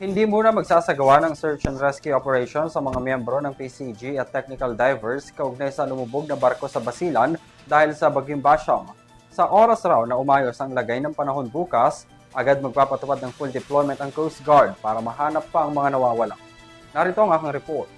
Hindi muna magsasagawa ng search and rescue operation sa mga miyembro ng PCG at technical divers kaugnay sa lumubog na barko sa Basilan dahil sa Bagyong Basyong. Sa oras raw na umayos ang lagay ng panahon bukas, agad magpapatupad ng full deployment ang Coast Guard para mahanap pa ang mga nawawala. Narito ang aking report.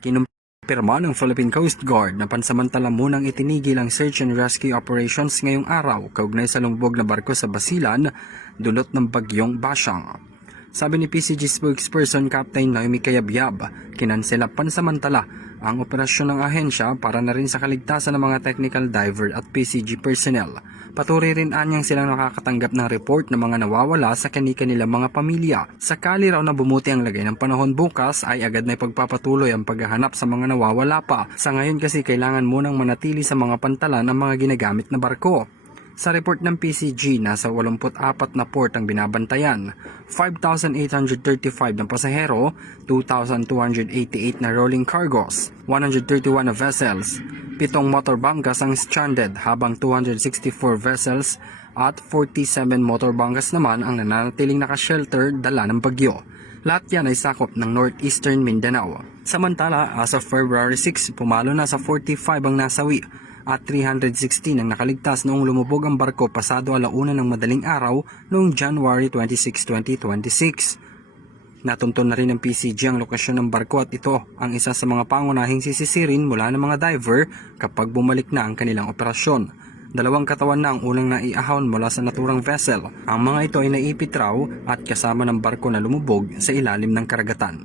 Kinumpirma ng Philippine Coast Guard na pansamantala munang itinigil ang search and rescue operations ngayong araw kaugnay sa lumubog na barko sa Basilan dulot ng Bagyong Basyong. Sabi ni PCG spokesperson Captain Naomi Cayabyab, kinansela pansamantala ang operasyon ng ahensya para na rin sa kaligtasan ng mga technical diver at PCG personnel. Patuloy rin anyang silang nakakatanggap ng report ng mga nawawala sa kani-kanilang mga pamilya. Sakali raw na bumuti ang lagay ng panahon bukas ay agad na ipagpapatuloy ang paghahanap sa mga nawawala pa. Sa ngayon kasi kailangan munang manatili sa mga pantalan ang mga ginagamit na barko. Sa report ng PCG, nasa 84 na port ang binabantayan, 5,835 na pasahero, 2,288 na rolling cargos, 131 na vessels, 7 motorbangkas ang stranded habang 264 vessels at 47 motorbangkas naman ang nananatiling nakashelter dala ng bagyo. Lahat yan ay sakop ng Northeastern Mindanao. Samantala, as of February 6, pumalo na sa 45 ang nasawi at 316 ang nakaligtas noong lumubog ang barko pasado alauna ng madaling araw noong January 26, 2026. Natunton na rin ng PCG ang lokasyon ng barko at ito ang isa sa mga pangunahing sisisirin mula ng mga diver kapag bumalik na ang kanilang operasyon. 2 katawan na ang unang naiahon mula sa naturang vessel. Ang mga ito ay naipit raw at kasama ng barko na lumubog sa ilalim ng karagatan.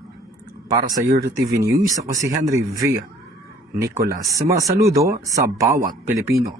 Para sa EuroTV News, ako si Henry V. Nicolas, sumasaludo sa bawat Pilipino.